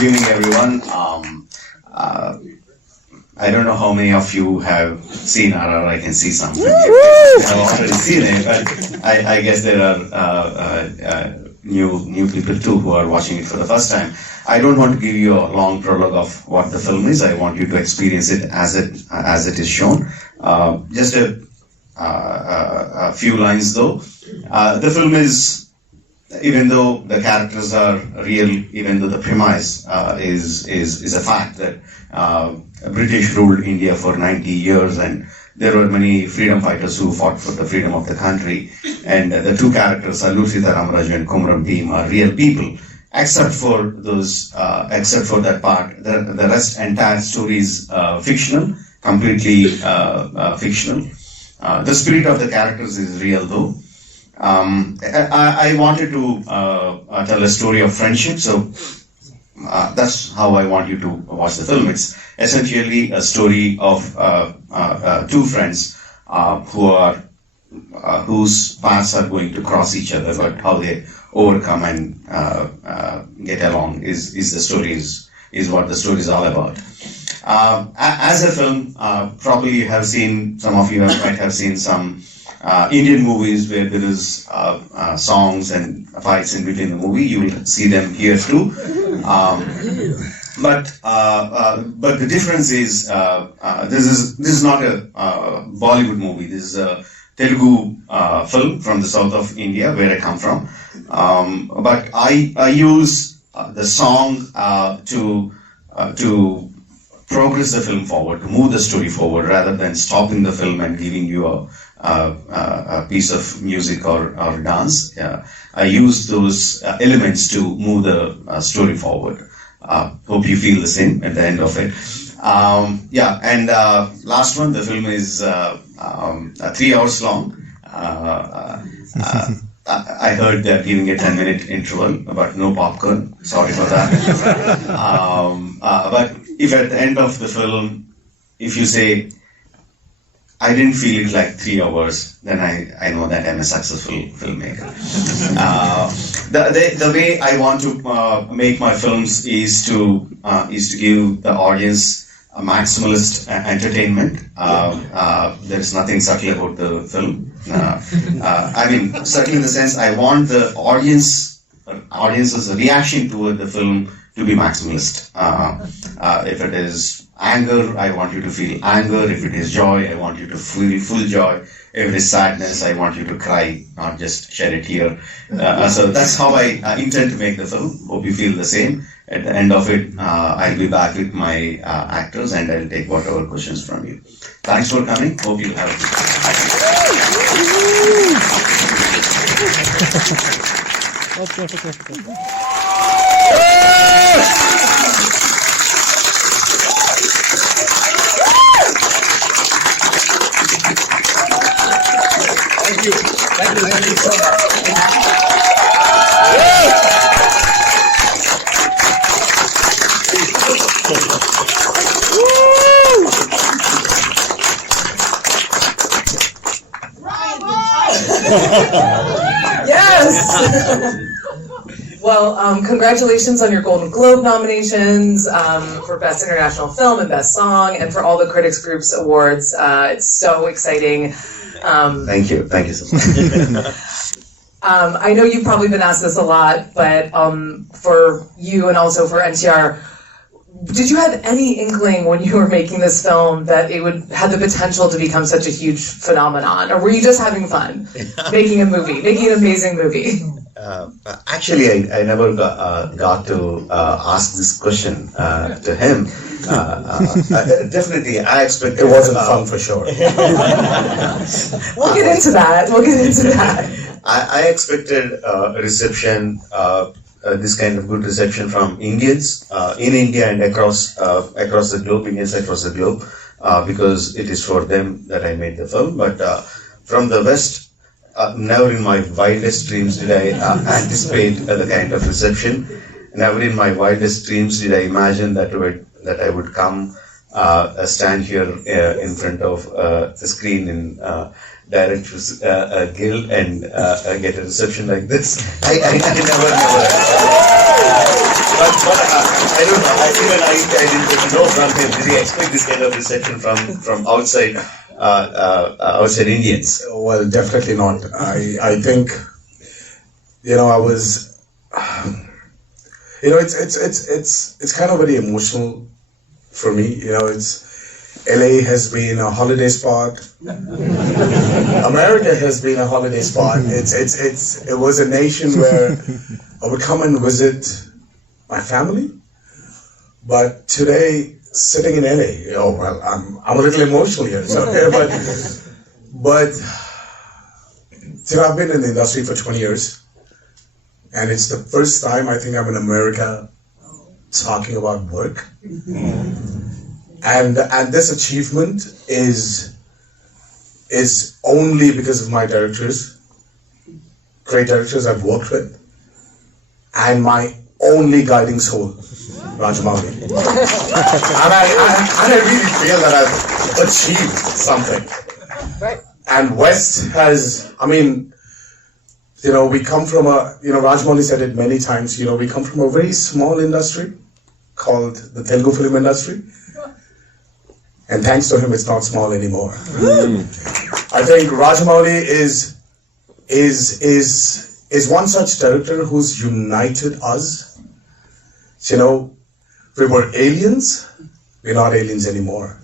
Good evening, everyone. I don't know how many of you have seen RR. I can see some. I've already seen it, but I guess there are new people too who are watching it for the first time. I don't want to give you a long prologue of what the film is. I want you to experience it as it is shown. Just a few lines though. The film is, even though the characters are real, even though the premise is a fact that British ruled India for 90 years, and there were many freedom fighters who fought for the freedom of the country, and the two characters, Allur Sitaramraju and Kumram Bhim, are real people, except for that part. The rest, entire story is fictional, completely fictional. The spirit of the characters is real though. I wanted to tell a story of friendship, so that's how I want you to watch the film. It's essentially a story of two friends whose paths are going to cross each other, but how they overcome and get along is the story is what the story is all about. As a film, probably you have seen, some of you might have seen some Indian movies where there is songs and fights in between the movie. You will see them here too. But the difference is this is not a Bollywood movie. This is a Telugu film from the south of India, where I come from. But I use the song to progress the film forward, to move the story forward, rather than stopping the film and giving you a piece of music or dance. I use those elements to move the story forward. Hope you feel the same at the end of it. Last one, the film is 3 hours long. I heard they're giving a 10-minute interval, but no popcorn. Sorry for that. But if at the end of the film, if you say, I didn't feel it like 3 hours, then I know that I'm a successful filmmaker. The way I want to make my films is to give the audience a maximalist entertainment. There is nothing subtle about the film. I mean, subtle in the sense I want the audience's reaction toward the film to be maximalist. If it is anger, I want you to feel anger. If it is joy, I want you to feel full joy. If it is sadness, I want you to cry, not just shed a tear. So that's how I intend to make the film. Hope you feel the same. At the end of it, I'll be back with my actors and I'll take whatever questions from you. Thanks for coming. Hope you have a good time. Thank you so much. Yes! Well, congratulations on your Golden Globe nominations for Best International Film and Best Song, and for all the Critics Group's awards. It's so exciting. Thank you so much. I know you've probably been asked this a lot, but for you and also for NTR, did you have any inkling when you were making this film that it would have the potential to become such a huge phenomenon? Or were you just having fun making an amazing movie? Actually, I never got to ask this question to him. Definitely, I expected it wasn't fun for sure. We'll get into that. I expected a reception, this kind of good reception from Indians in India and across the globe, Indians across the globe, because it is for them that I made the film. But from the West, never in my wildest dreams did I anticipate the kind of reception. Never in my wildest dreams did I imagine that I would come stand here in front of the screen in Directors Guild and get a reception like this. I never. I don't know. I didn't get to know from him. Did he expect this kind of reception from outside outside Indians? Well, definitely not. I think, I was, it's kind of very emotional for me. LA has been a holiday spot. America has been a holiday spot. It was a nation where I would come and visit my family. But today, sitting in LA, I'm a little emotional here. But I've been in the industry for 20 years, and it's the first time I think I'm in America talking about work. And this achievement is only because of my directors, great directors I've worked with, and my only guiding soul, Rajamouli. And I really feel that I've achieved something. Right. And West has, we come from Rajamouli said it many times, we come from a very small industry called the Telugu film industry. And thanks to him, it's not small anymore. I think Rajamouli is one such director who's united us. We were aliens. We're not aliens anymore.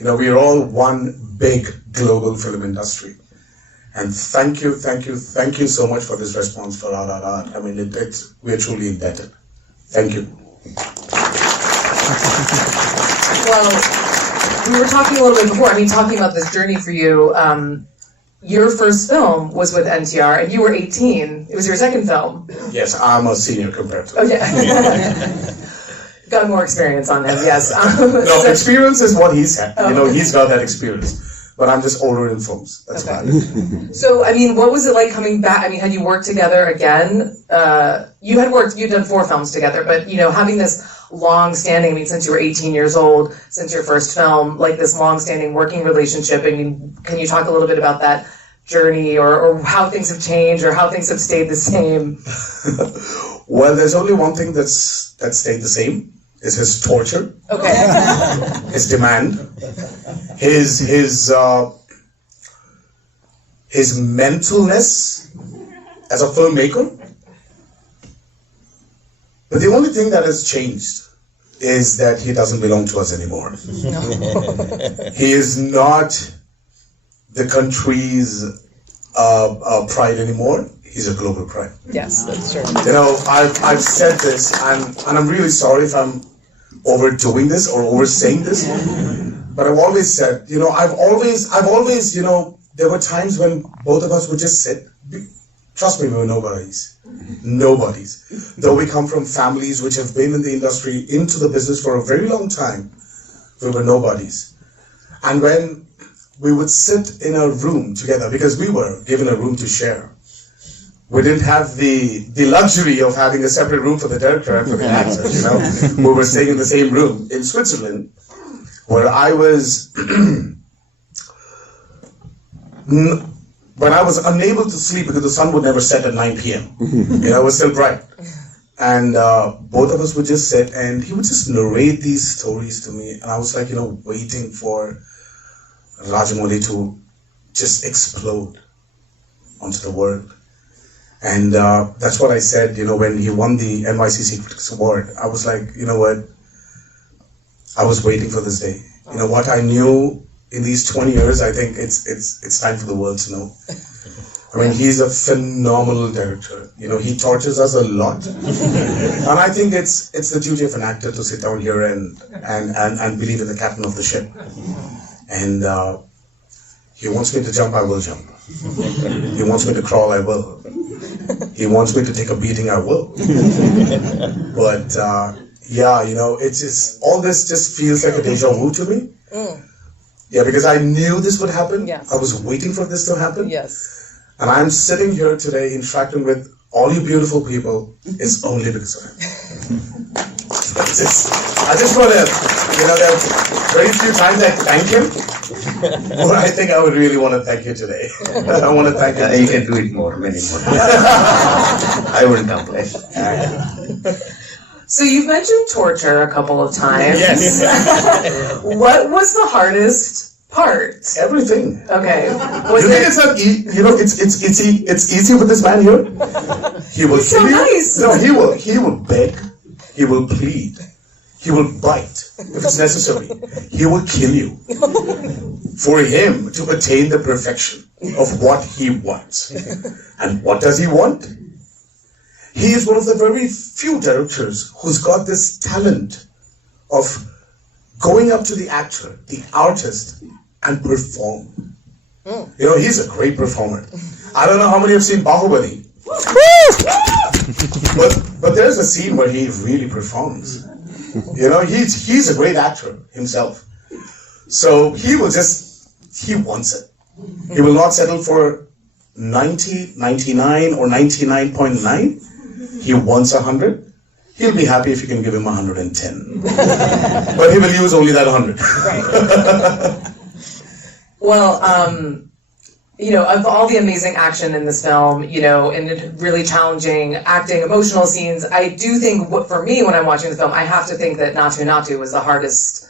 We are all one big global film industry. And thank you so much for this response for RRR. We are truly indebted. Thank you. Well, we were talking a little bit before, talking about this journey for you. Your first film was with NTR, and you were 18. It was your second film. Yes, I'm a senior compared to him. Okay. Got more experience on him, yes. No, experience is what he said. He's got that experience. But I'm just older in films. That's okay. about it. So, what was it like coming back? Had you worked together again? You'd done 4 films together, but, having this long-standing, since you were 18 years old, since your first film, like this long-standing working relationship, can you talk a little bit about that journey or how things have changed or how things have stayed the same? Well, there's only one thing that's stayed the same, is his torture. Okay. His demand. His mentalness as a filmmaker. But the only thing that has changed is that he doesn't belong to us anymore. No. He is not the country's pride anymore. He's a global pride. Yes, that's true. I've said this, and I'm really sorry if I'm overdoing this or oversaying this, but I've always said, I've always, there were times when both of us would just sit. Trust me, we were nobodies. Nobodies. Though we come from families which have been in the industry, into the business for a very long time, we were nobodies. And when we would sit in a room together, because we were given a room to share, we didn't have the luxury of having a separate room for the director and for the actors, We were staying in the same room in Switzerland, where I was, when I was unable to sleep because the sun would never set at 9 p.m. It was still bright. And both of us would just sit, and he would just narrate these stories to me. And I was like, waiting for Rajamouli to just explode onto the world. And that's what I said, when he won the NYCC Critics Award. I was like, what? I was waiting for this day. What I knew in these 20 years, I think it's time for the world to know. He's a phenomenal director. He tortures us a lot. And I think it's the duty of an actor to sit down here and believe in the captain of the ship. And he wants me to jump, I will jump. He wants me to crawl, I will. He wants me to take a beating, I will. But it's just, all this just feels like a deja vu to me. Yeah, because I knew this would happen. Yes. I was waiting for this to happen. Yes. And I'm sitting here today interacting with all you beautiful people. It's only because of him. I just want to, there are very few times I thank him. But I think I would really want to thank you today. I want to thank you. You can do it many more. I wouldn't complain. So you've mentioned torture a couple of times. Yes. What was the hardest part? Everything. Okay. You think it's not it's easy with this man here? He will He's so kill you. nice. No, he will beg, he will plead, he will bite if it's necessary. He will kill you for him to attain the perfection of what he wants. And what does he want? He is one of the very few directors who's got this talent of going up to the actor, the artist, and perform. You know, he's a great performer. I don't know how many have seen Bahubali. but there's a scene where he really performs. You know, he's a great actor himself. So he wants it. He will not settle for 90, 99, or 99.9. He wants 100. He'll be happy if you can give him 110. But he will use only that 100. Well, you know, of all the amazing action in this film, you know, and really challenging acting, emotional scenes, I do think, for me, when I'm watching the film, I have to think that Natu Natu was the hardest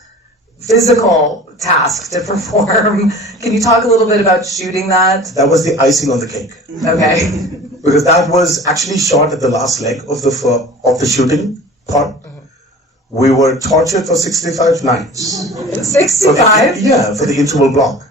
physical task to perform. Can you talk a little bit about shooting that? That was the icing on the cake. Okay. Because that was actually shot at the last leg of the shooting part. We were tortured for 65 nights. 65? For the interval block.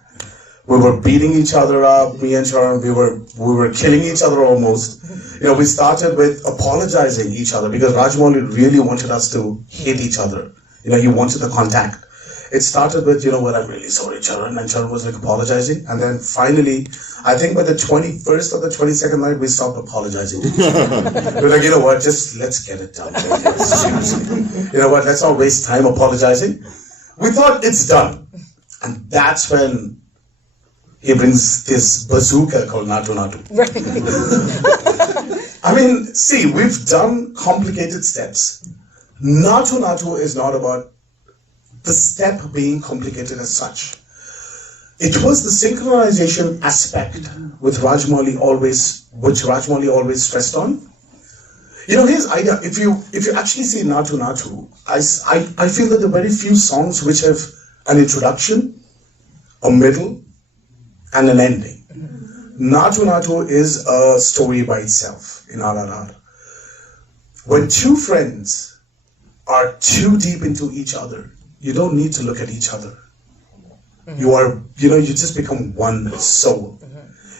We were beating each other up, me and Sharon, we were killing each other almost. You know, we started with apologizing each other because Rajamouli really wanted us to hate each other. You know, he wanted the contact. It started with, you know what, I'm really sorry, Charan, and Charan was like apologizing. And then finally, I think by the 21st or the 22nd night, we stopped apologizing. We're like, you know what, just let's get it done. Seriously. You know what, let's not waste time apologizing. We thought it's done. And that's when he brings this bazooka called Natu Natu. I mean, see, we've done complicated steps. Natu Natu is not about the step being complicated as such. It was the synchronization aspect which Rajamouli always stressed on. You know, his idea, if you actually see Natu Natu, I feel that there are very few songs which have an introduction, a middle, and an ending. Natu Natu is a story by itself in RRR. When two friends are too deep into each other, you don't need to look at each other. You just become one soul.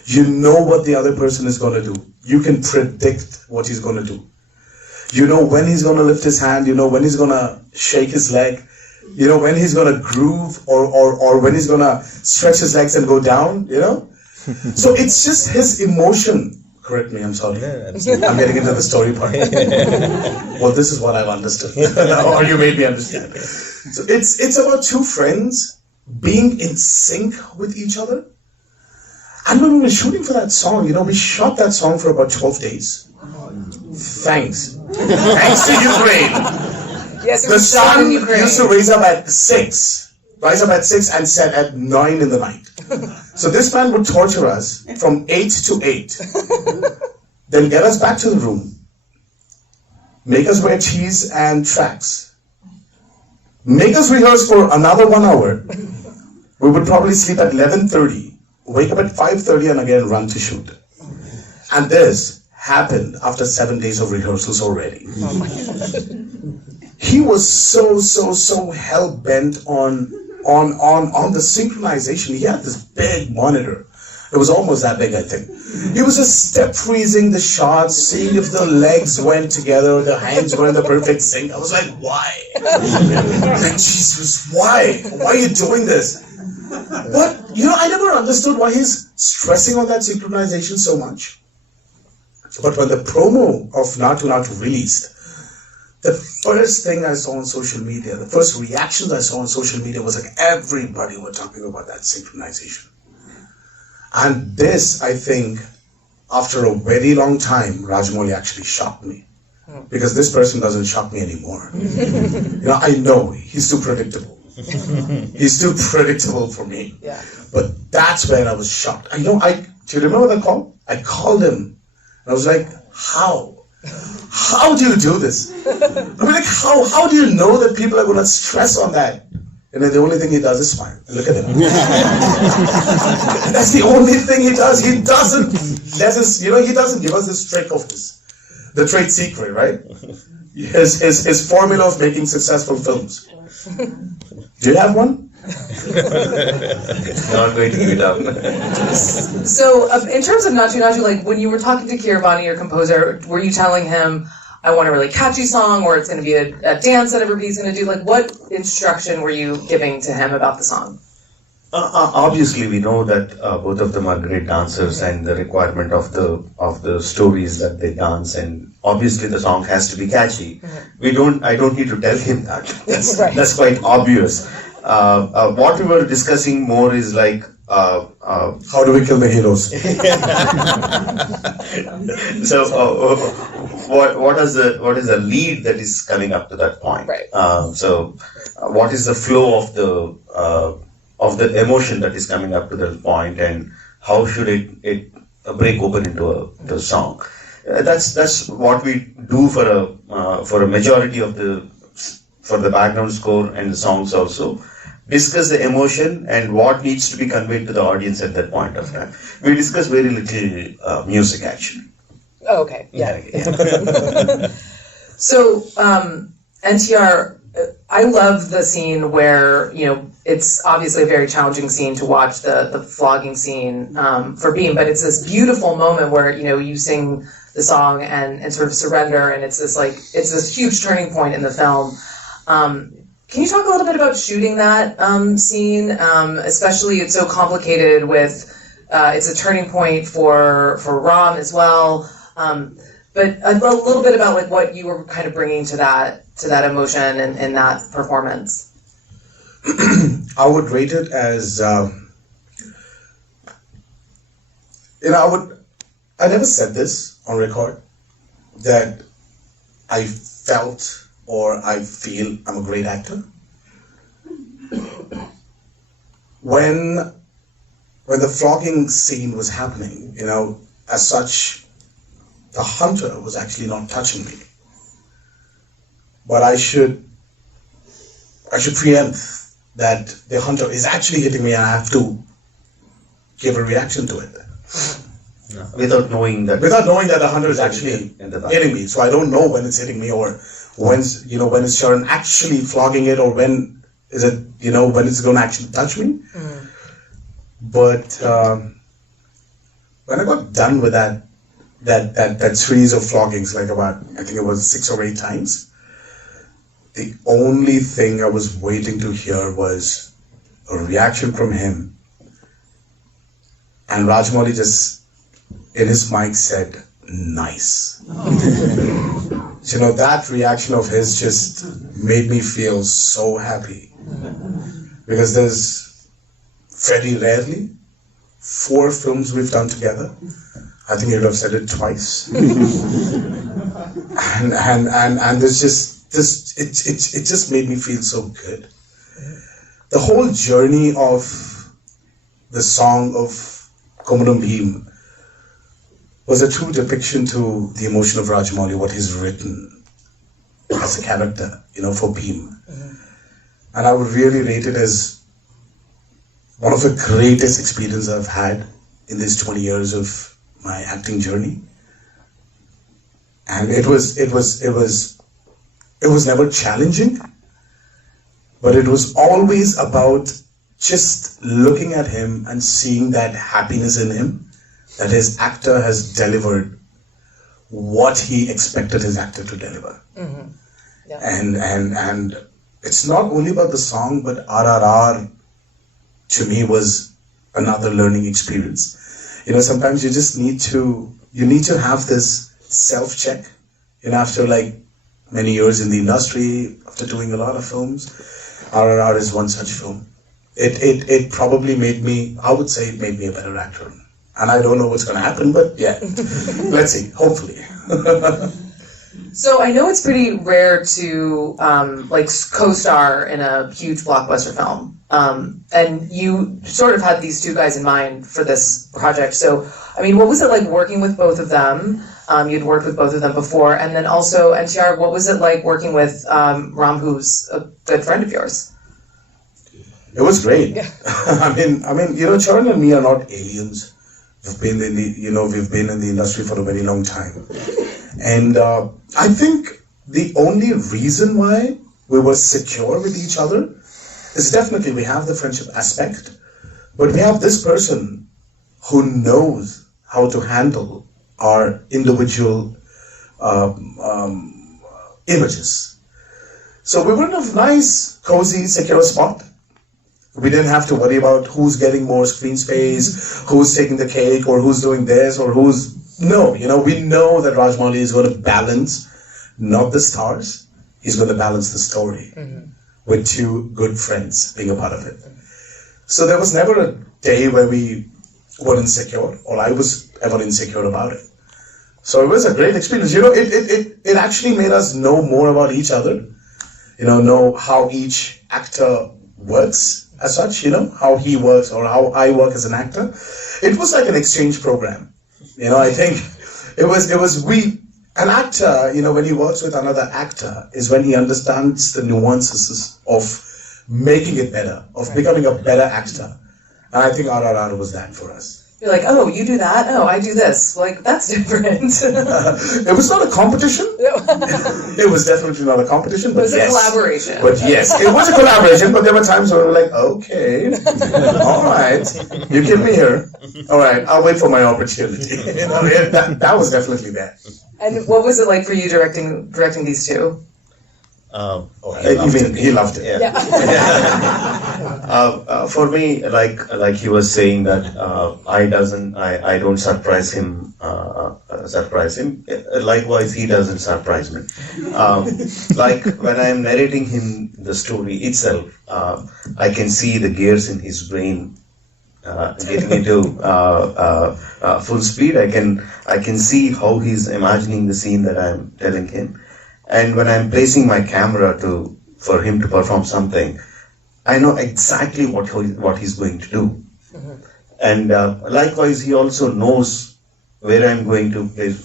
You know what the other person is going to do. You can predict what he's going to do. You know when he's going to lift his hand, you know when he's going to shake his leg, you know when he's going to groove or when he's going to stretch his legs and go down, you know? So it's just his emotion. Correct me, I'm sorry. Yeah, I'm getting into the story part. Well, this is what I've understood. Or you made me understand. So it's about two friends being in sync with each other. And when we were shooting for that song, you know, we shot that song for about 12 days. Thanks. Thanks to Ukraine. Yes, it The was shot in sun Ukraine. used to rise up at 6 and set at 9 in the night. So this man would torture us from 8 to 8. Then get us back to the room. Make us wear cheese and tracks. Make us rehearse for another 1 hour. We would probably sleep at 11:30, wake up at 5:30 and again run to shoot. And this happened after 7 days of rehearsals already. Oh my God. He was so hell-bent on the synchronization. He had this big monitor. It was almost that big, I think. He was just step freezing the shots, seeing if the legs went together, the hands were in the perfect sync. I was like, why? Like, Jesus, why? Why are you doing this? But, you know, I never understood why he's stressing on that synchronization so much. But when the promo of Natu Natu released, the first thing I saw on social media, the first reactions I saw on social media was like everybody were talking about that synchronization. And this, I think, after a very long time, Rajamouli actually shocked me. Because this person doesn't shock me anymore. You know, I know he's too predictable. He's too predictable for me. Yeah. But that's where I was shocked. Do you remember the call? I called him. I was like, how? how do you do this? I mean, like, how do you know that people are going to stress on that? And then the only thing he does is smile. Look at him. That's the only thing he does. He doesn't let us, he doesn't give us this trick of the trade secret, right? His formula of making successful films. Do you have one? Not going to give it up. So, in terms of Natu Natu, like when you were talking to Keeravani, your composer, were you telling him, I want a really catchy song, or it's going to be a dance that everybody's going to do? Like, what instruction were you giving to him about the song? Obviously, we know that both of them are great dancers, and the requirement of the stories that they dance, and obviously the song has to be catchy. I don't need to tell him that. That's quite obvious. What we were discussing more is like how do we kill the heroes? So, what is the lead that is coming up to that point? Right. So, what is the flow of the emotion that is coming up to that point, and how should it break open into a song? That's what we do for a majority of the background score and the songs also. Discuss the emotion and what needs to be conveyed to the audience at that point of time. We discuss very little music actually. Oh, okay. Yeah. So, NTR, I love the scene where, it's obviously a very challenging scene to watch, the flogging scene for Bheem, but it's this beautiful moment where, you sing the song and sort of surrender, and it's this huge turning point in the film. Can you talk a little bit about shooting that scene? Especially, it's so complicated with, it's a turning point for Ram as well. But a little bit about like what you were kind of bringing to that emotion and that performance. I would rate it as, I never said this on record, that I felt or I feel I'm a great actor. When the flogging scene was happening, as such, the hunter was actually not touching me. But I should preempt that the hunter is actually hitting me and I have to give a reaction to it. No. Without knowing that the hunter is actually hitting me. So I don't know when it's hitting me or when is Sharon actually flogging it, or when is it, when it's going to actually touch me. But when I got done with that series of floggings, like about, I think it was 6 or 8 times, the only thing I was waiting to hear was a reaction from him. And Rajamouli just, in his mic, said, "Nice." So, that reaction of his just made me feel so happy. Because there's very rarely 4 films we've done together. I think you'd have said it twice. and there's just it just made me feel so good. The whole journey of the song of Komaram Bheem was a true depiction to the emotion of Rajamouli, what he's written as a character, for Bheem. And I would really rate it as one of the greatest experiences I've had in these 20 years of my acting journey. And it was never challenging, but it was always about just looking at him and seeing that happiness in him, that his actor has delivered what he expected his actor to deliver. Yeah. And it's not only about the song, but RRR to me was another learning experience. Sometimes you just need to have this self-check, after like many years in the industry, after doing a lot of films. RRR is one such film. It probably made me, I would say it made me a better actor. And I don't know what's going to happen, but yeah, let's see, hopefully. So I know it's pretty rare to co-star in a huge blockbuster film. And you sort of had these 2 guys in mind for this project. So, I mean, what was it like working with both of them? You'd worked with both of them before, and then also NTR. What was it like working with Ram, who's a good friend of yours? It was great. I mean, Charan and me are not aliens. We've been in the industry for a very long time, and I think the only reason why we were secure with each other is definitely we have the friendship aspect, but we have this person who knows how to handle our individual images. So we were in a nice, cozy, secure spot. We didn't have to worry about who's getting more screen space, who's taking the cake, or who's doing this, or who's... No, we know that Rajamouli is going to balance, not the stars, he's going to balance the story with two good friends being a part of it. So there was never a day where we were insecure, or I was ever insecure about it. So it was a great experience. It actually made us know more about each other, know how each actor works as such, how he works or how I work as an actor. It was like an exchange program. I think an actor, when he works with another actor is when he understands the nuances of making it better, of becoming a better actor. And I think RRR was that for us. You're like, oh, you do that? Oh, I do this. Like, that's different. It was not a competition. It was definitely not a competition. But it was a collaboration. But yes, it was a collaboration, but there were times where we were like, okay, all right, you kill me here. All right, I'll wait for my opportunity. That was definitely there. And what was it like for you directing these two? He loved it. Yeah. For me, like he was saying that I don't surprise him. Likewise, he doesn't surprise me. Like when I'm narrating him the story itself, I can see the gears in his brain getting into full speed. I can see how he's imagining the scene that I'm telling him. And when I'm placing my camera for him to perform something, I know exactly what he's going to do. And likewise, he also knows where I'm going to place,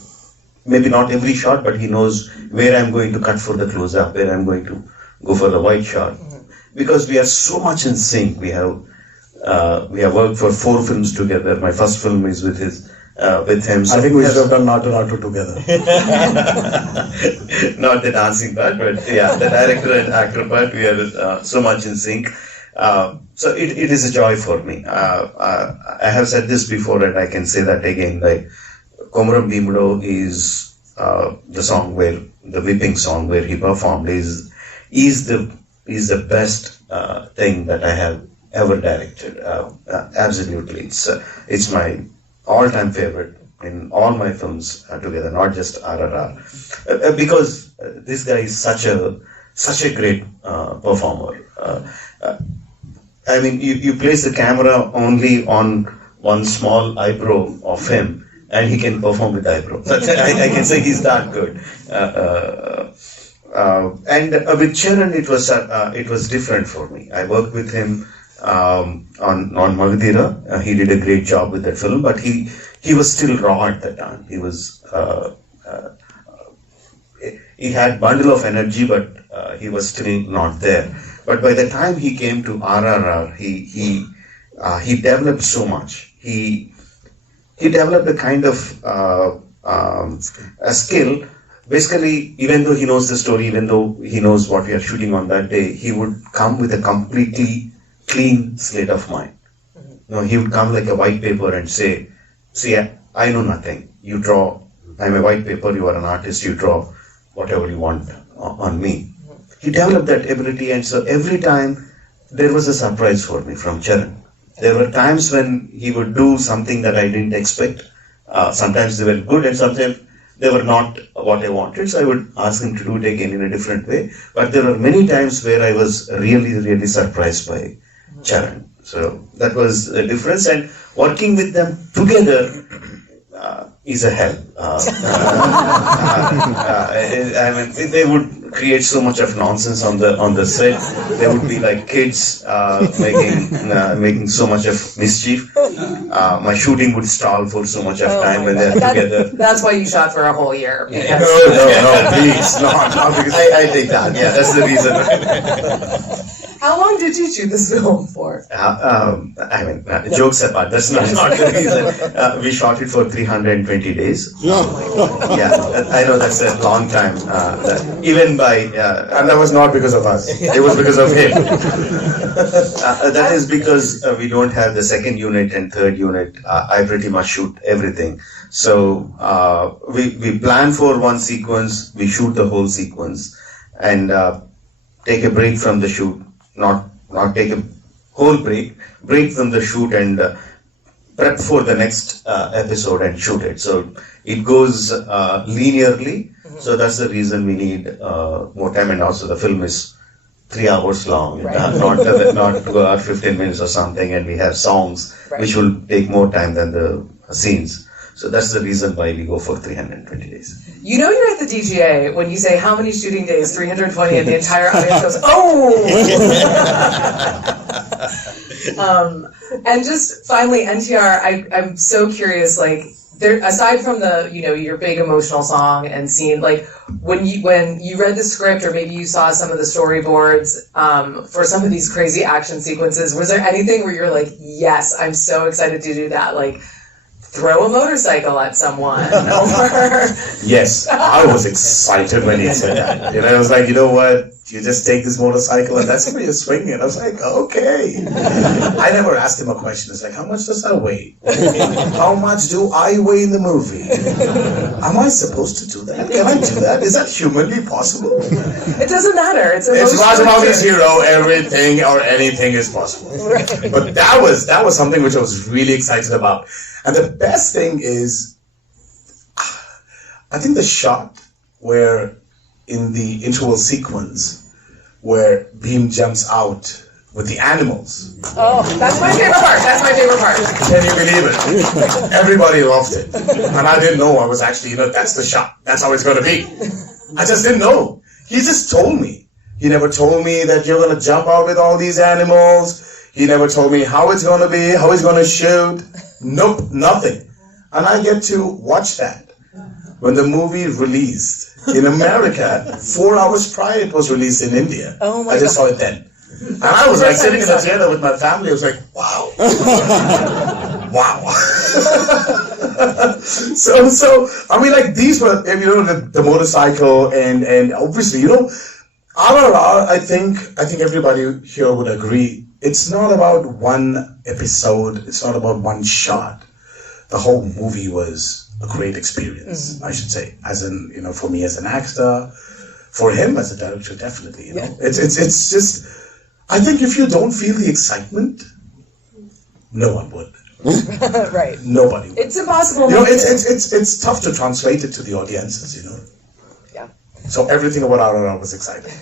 maybe not every shot, but he knows where I'm going to cut for the close-up, where I'm going to go for the wide shot. Because we are so much in sync. We have worked for 4 films together. My first film is with him. So I think we should have done Naatu together. Not the dancing part, but yeah, the director and actor part, we are so much in sync. So it is a joy for me. I have said this before and I can say that again, like Komaram Bhimudo is the song where, the whipping song where he performed is the best thing that I have ever directed. Absolutely. It's my all-time favorite in all my films together, not just RRR. Because this guy is such a great performer. I mean, you place the camera only on one small eyebrow of him, and he can perform with eyebrow. So I can say he's that good. And with Charan, it was different for me. I worked with him on Magadira. He did a great job with that film, but he was still raw at that time. He had bundle of energy, but he was still not there. But by the time he came to RRR, he developed so much. He developed a kind of a skill. Basically, even though he knows the story, even though he knows what we are shooting on that day, he would come with a completely clean slate of mind. He would come like a white paper and say, see, I know nothing. You draw. I'm a white paper. You are an artist. You draw whatever you want on me. He developed that ability, and so every time there was a surprise for me from Charan. There were times when he would do something that I didn't expect. Sometimes they were good, and sometimes they were not what I wanted. So I would ask him to do it again in a different way. But there were many times where I was really, really surprised by Charan. So that was a difference, and working with them together is a hell. I mean, they would create so much of nonsense on the set. There would be like kids making so much of mischief. My shooting would stall for so much of time when they're together. That's why you shot for a whole year. Because No, please, not because I take that. Yeah, that's the reason. How long did you shoot this film for? Jokes apart, that's not the reason. We shot it for 320 days. Yeah, I know that's a long time. Even by And that was not because of us. it was because of him. That is because we don't have the second unit and third unit. I pretty much shoot everything. So we plan for one sequence, we shoot the whole sequence, and take a break from the shoot. Not take a whole break from the shoot and prep for the next episode and shoot it. So it goes linearly. So that's the reason we need more time. And also the film is 3 hours long, not 2 hours 15 minutes or something. And we have songs which will take more time than the scenes. So that's the reason why we go for 320 days. You know you're at the DGA when you say how many shooting days, 320, and the entire audience goes, oh! And just finally, NTR, I'm so curious, like, there, aside from the, your big emotional song and scene, like, when you read the script or maybe you saw some of the storyboards for some of these crazy action sequences, was there anything where you're like, yes, I'm so excited to do that? Like, throw a motorcycle at someone. Or... Yes, I was excited when he said that. I was like, you know what? You just take this motorcycle and that's how you're swinging. I was like, okay. I never asked him a question. It's like, how much does that weigh? How much do I weigh in the movie? Am I supposed to do that? Can I do that? Is that humanly possible? It doesn't matter. It's Rajamouli's hero. Everything or anything is possible. Right. But that was something which I was really excited about. And the best thing is, I think the shot where in the interval sequence where Beam jumps out with the animals. Oh, that's my favorite part. That's my favorite part. Can you believe it? Everybody loved it. And I didn't know I was actually, that's the shot. That's how it's going to be. I just didn't know. He just told me. He never told me that you're going to jump out with all these animals. He never told me how it's going to be, how he's going to shoot. Nope, nothing. And I get to watch that when the movie released in America. 4 hours prior it was released in India. Oh my I just saw it then. And I was like sitting in the theater with my family. I was like, wow. Wow. So I mean, like, these were, the motorcycle and obviously, RRR, I think everybody here would agree. It's not about one episode. It's not about one shot. The whole movie was a great experience, I should say. As in, for me as an actor, for him as a director, definitely. It's just, I think if you don't feel the excitement, no one would. Right. Nobody would. It's impossible. It's tough to translate it to the audiences, Yeah. So everything about RRR was exciting.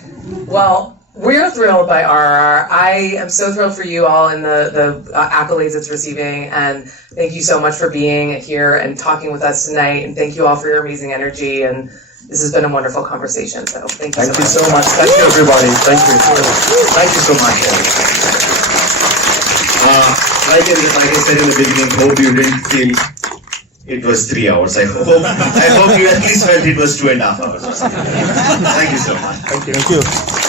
Well, we're thrilled by RRR. I am so thrilled for you all and the accolades it's receiving, and thank you so much for being here and talking with us tonight, and thank you all for your amazing energy, and this has been a wonderful conversation, so thank you so much. Thank you, everybody. Thank you. Thank you so much. Like I said in the beginning, hope you didn't feel it was 3 hours. I hope you at least felt it was 2.5 hours or something. Thank you so much. Thank you.